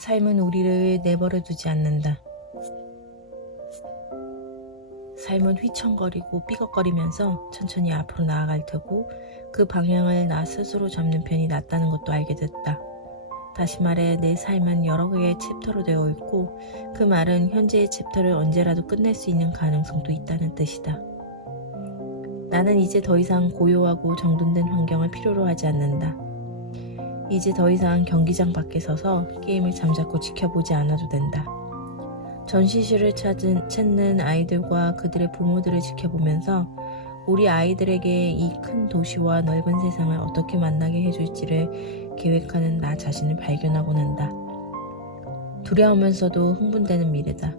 삶은 우리를 내버려 두지 않는다. 삶은 휘청거리고 삐걱거리면서 천천히 앞으로 나아갈 테고 그 방향을 나 스스로 잡는 편이 낫다는 것도 알게 됐다. 다시 말해 내 삶은 여러 개의 챕터로 되어 있고 그 말은 현재의 챕터를 언제라도 끝낼 수 있는 가능성도 있다는 뜻이다. 나는 이제 더 이상 고요하고 정돈된 환경을 필요로 하지 않는다. 이제 더 이상 경기장 밖에 서서 게임을 잠자코 지켜보지 않아도 된다. 전시실을 찾는 아이들과 그들의 부모들을 지켜보면서 우리 아이들에게 이 큰 도시와 넓은 세상을 어떻게 만나게 해줄지를 계획하는 나 자신을 발견하곤 한다. 두려우면서도 흥분되는 미래다.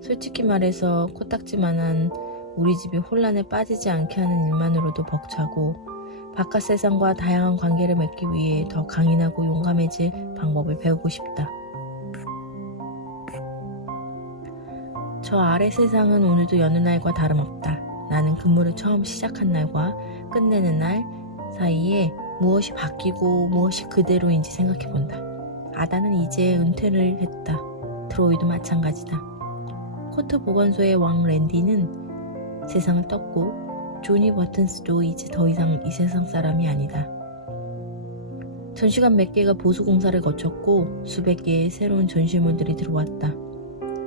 솔직히 말해서 코딱지만한 우리 집이 혼란에 빠지지 않게 하는 일만으로도 벅차고 바깥 세상과 다양한 관계를 맺기 위해 더 강인하고 용감해질 방법을 배우고 싶다. 저 아래 세상은 오늘도 여느 날과 다름없다. 나는 근무를 처음 시작한 날과 끝내는 날 사이에 무엇이 바뀌고 무엇이 그대로인지 생각해본다. 아다는 이제 은퇴를 했다. 트로이도 마찬가지다. 코트 보건소의 왕 랜디는 세상을 떴고 조니 버튼스도 이제 더 이상 이 세상 사람이 아니다. 전시관 몇 개가 보수 공사를 거쳤고 수백 개의 새로운 전시물들이 들어왔다.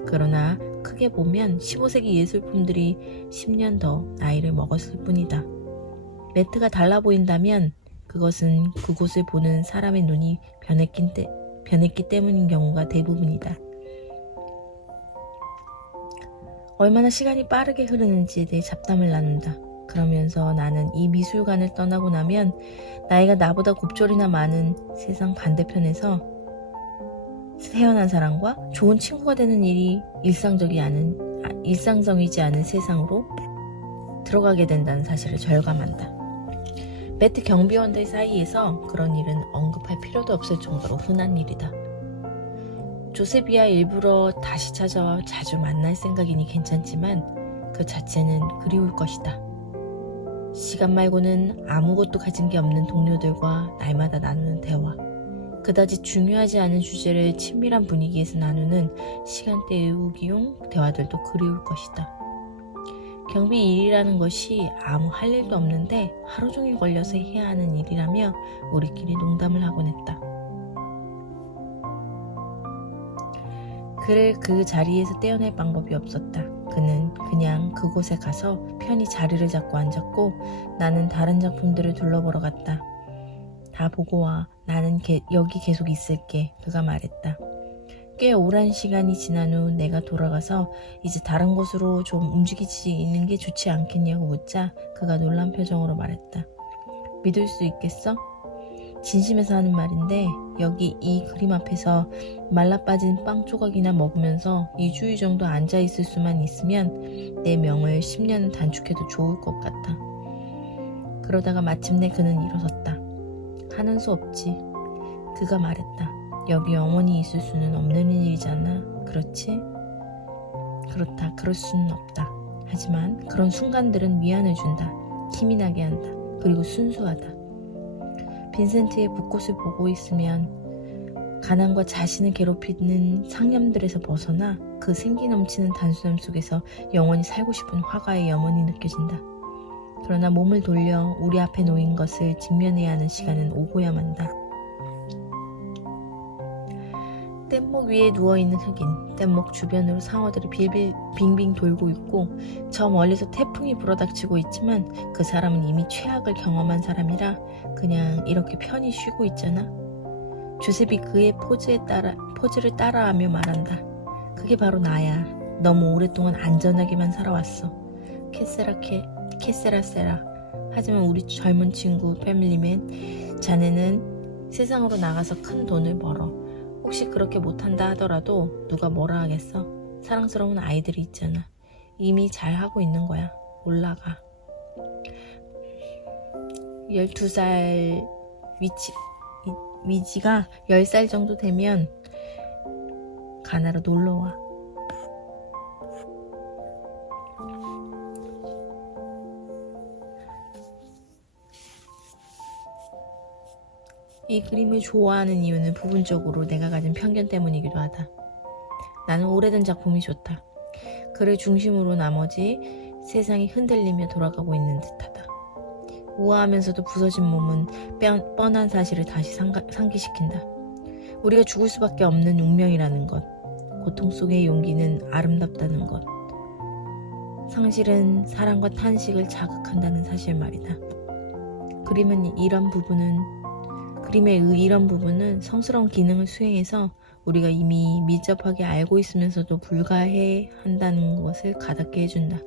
그러나 크게 보면 15세기 예술품들이 10년 더 나이를 먹었을 뿐이다. 매트가 달라 보인다면 그것은 그곳을 보는 사람의 눈이 변했기 때문인 경우가 대부분이다. 얼마나 시간이 빠르게 흐르는지에 대해 잡담을 나눈다. 그러면서 나는 이 미술관을 떠나고 나면 나이가 나보다 곱절이나 많은 세상 반대편에서 태어난 사람과 좋은 친구가 되는 일이 일상적이지 않은 세상으로 들어가게 된다는 사실을 절감한다. 매트 경비원들 사이에서 그런 일은 언급할 필요도 없을 정도로 흔한 일이다. 조세비야 일부러 다시 찾아와 자주 만날 생각이니 괜찮지만 그 자체는 그리울 것이다. 시간 말고는 아무것도 가진 게 없는 동료들과 날마다 나누는 대화, 그다지 중요하지 않은 주제를 친밀한 분위기에서 나누는 시간대 의우기용 대화들도 그리울 것이다. 경비 일이라는 것이 아무 할 일도 없는데 하루 종일 걸려서 해야 하는 일이라며 우리끼리 농담을 하곤 했다. 그를 그 자리에서 떼어낼 방법이 없었다. 그는 그냥 그곳에 가서 편히 자리를 잡고 앉았고 나는 다른 작품들을 둘러보러 갔다. 다 보고 와. 나는 여기 계속 있을게. 그가 말했다. 꽤 오랜 시간이 지난 후 내가 돌아가서 이제 다른 곳으로 좀 움직이지는 게 좋지 않겠냐고 묻자 그가 놀란 표정으로 말했다. 믿을 수 있겠어? 진심에서 하는 말인데 여기 이 그림 앞에서 말라빠진 빵 조각이나 먹으면서 2주일 정도 앉아있을 수만 있으면 내 명을 10년은 단축해도 좋을 것 같아. 그러다가 마침내 그는 일어섰다. 하는 수 없지. 그가 말했다. 여기 영원히 있을 수는 없는 일이잖아. 그렇지? 그렇다. 그럴 수는 없다. 하지만 그런 순간들은 위안을 준다. 힘이 나게 한다. 그리고 순수하다. 빈센트의 붓꽃을 보고 있으면 가난과 자신을 괴롭히는 상념들에서 벗어나 그 생기 넘치는 단순함 속에서 영원히 살고 싶은 화가의 염원이 느껴진다. 그러나 몸을 돌려 우리 앞에 놓인 것을 직면해야 하는 시간은 오고야 만다. 뗏목 위에 누워있는 흑인, 뗏목 주변으로 상어들이 빙빙 돌고 있고 저 멀리서 태풍이 불어닥치고 있지만 그 사람은 이미 최악을 경험한 사람이라 그냥 이렇게 편히 쉬고 있잖아. 조셉이 그의 포즈를 따라하며 말한다. 그게 바로 나야. 너무 오랫동안 안전하게만 살아왔어. 캐세라세라. 하지만 우리 젊은 친구 패밀리맨, 자네는 세상으로 나가서 큰 돈을 벌어. 혹시 그렇게 못한다 하더라도 누가 뭐라 하겠어? 사랑스러운 아이들이 있잖아. 이미 잘하고 있는 거야. 올라가. 12살 위지가 10살 정도 되면 가나로 놀러와. 이 그림을 좋아하는 이유는 부분적으로 내가 가진 편견 때문이기도 하다. 나는 오래된 작품이 좋다. 그를 중심으로 나머지 세상이 흔들리며 돌아가고 있는 듯하다. 우아하면서도 부서진 몸은 뻔한 사실을 다시 상기시킨다. 우리가 죽을 수밖에 없는 운명이라는 것, 고통 속의 용기는 아름답다는 것, 상실은 사랑과 탄식을 자극한다는 사실 말이다. 그림의 이런 부분은 성스러운 기능을 수행해서 우리가 이미 밀접하게 알고 있으면서도 불가해 한다는 것을 가닫게 해준다.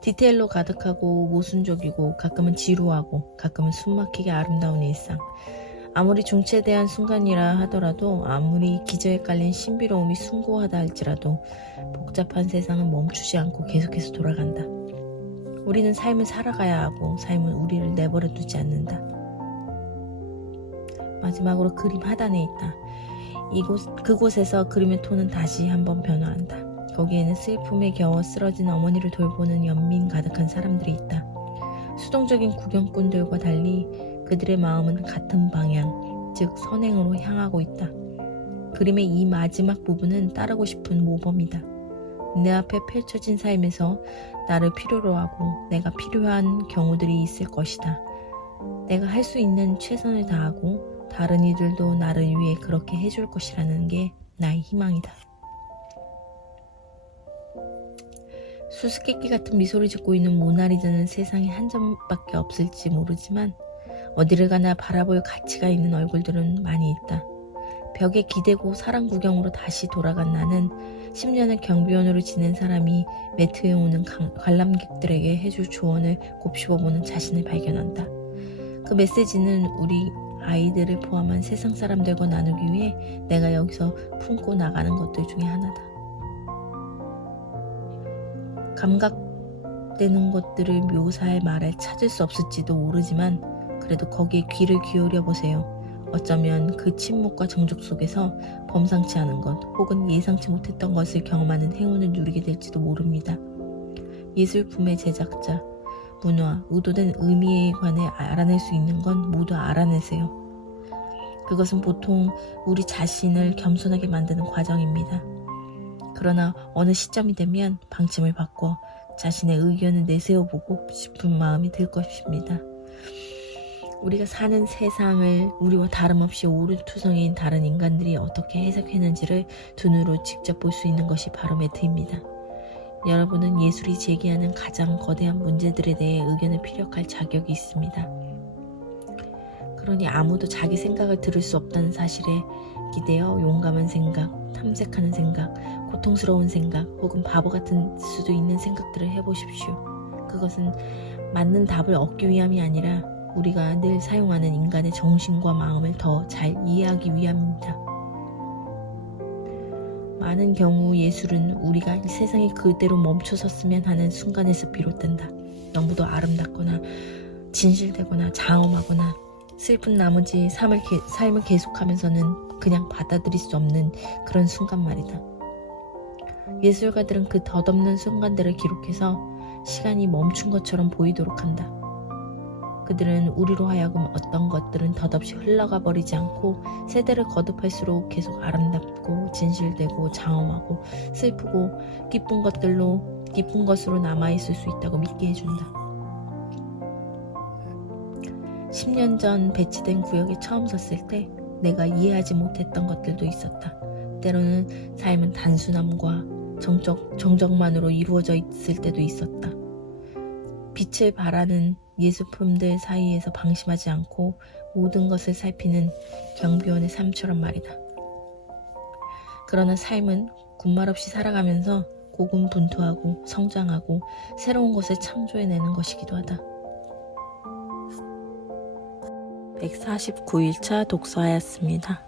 디테일로 가득하고 모순적이고 가끔은 지루하고 가끔은 숨막히게 아름다운 일상. 아무리 중체대한 순간이라 하더라도, 아무리 기저에 깔린 신비로움이 숭고하다 할지라도 복잡한 세상은 멈추지 않고 계속해서 돌아간다. 우리는 삶을 살아가야 하고 삶은 우리를 내버려 두지 않는다. 마지막으로 그림 하단에 있다. 그곳에서 그림의 톤은 다시 한번 변화한다. 거기에는 슬픔에 겨워 쓰러진 어머니를 돌보는 연민 가득한 사람들이 있다. 수동적인 구경꾼들과 달리 그들의 마음은 같은 방향, 즉 선행으로 향하고 있다. 그림의 이 마지막 부분은 따르고 싶은 모범이다. 내 앞에 펼쳐진 삶에서 나를 필요로 하고 내가 필요한 경우들이 있을 것이다. 내가 할 수 있는 최선을 다하고 다른 이들도 나를 위해 그렇게 해줄 것이라는 게 나의 희망이다. 수수께끼 같은 미소를 짓고 있는 모나리자는 세상에 한 점밖에 없을지 모르지만 어디를 가나 바라볼 가치가 있는 얼굴들은 많이 있다. 벽에 기대고 사랑 구경으로 다시 돌아간 나는 10년을 경비원으로 지낸 사람이 매트에 오는 관람객들에게 해줄 조언을 곱씹어보는 자신을 발견한다. 그 메시지는 우리 아이들을 포함한 세상 사람들과 나누기 위해 내가 여기서 품고 나가는 것들 중에 하나다. 감각되는 것들을 묘사할 말을 찾을 수 없을지도 모르지만 그래도 거기에 귀를 기울여 보세요. 어쩌면 그 침묵과 정적 속에서 범상치 않은 것 혹은 예상치 못했던 것을 경험하는 행운을 누리게 될지도 모릅니다. 예술품의 제작자, 문화, 의도된 의미에 관해 알아낼 수 있는 건 모두 알아내세요. 그것은 보통 우리 자신을 겸손하게 만드는 과정입니다. 그러나 어느 시점이 되면 방침을 바꿔 자신의 의견을 내세워보고 싶은 마음이 들 것입니다. 우리가 사는 세상을 우리와 다름없이 오른투성이인 다른 인간들이 어떻게 해석했는지를 두 눈으로 직접 볼 수 있는 것이 바로 매트입니다. 여러분은 예술이 제기하는 가장 거대한 문제들에 대해 의견을 피력할 자격이 있습니다. 그러니 아무도 자기 생각을 들을 수 없다는 사실에 기대어 용감한 생각, 탐색하는 생각, 고통스러운 생각 혹은 바보 같은 수도 있는 생각들을 해보십시오. 그것은 맞는 답을 얻기 위함이 아니라 우리가 늘 사용하는 인간의 정신과 마음을 더 잘 이해하기 위함입니다. 많은 경우 예술은 우리가 이 세상이 그대로 멈춰섰으면 하는 순간에서 비롯된다. 너무도 아름답거나 진실되거나 장엄하거나 슬픈 나머지 삶을 계속하면서는 그냥 받아들일 수 없는 그런 순간 말이다. 예술가들은 그 덧없는 순간들을 기록해서 시간이 멈춘 것처럼 보이도록 한다. 그들은 우리로 하여금 어떤 것들은 덧없이 흘러가 버리지 않고 세대를 거듭할수록 계속 아름답고 진실되고 장엄하고 슬프고 기쁜 것으로 남아있을 수 있다고 믿게 해준다. 10년 전 배치된 구역에 처음 섰을 때 내가 이해하지 못했던 것들도 있었다. 때로는 삶은 단순함과 정적만으로 이루어져 있을 때도 있었다. 빛을 발하는 예술품들 사이에서 방심하지 않고 모든 것을 살피는 경비원의 삶처럼 말이다. 그러나 삶은 군말 없이 살아가면서 고군분투하고 성장하고 새로운 것을 창조해내는 것이기도 하다. 149일차 독서하였습니다.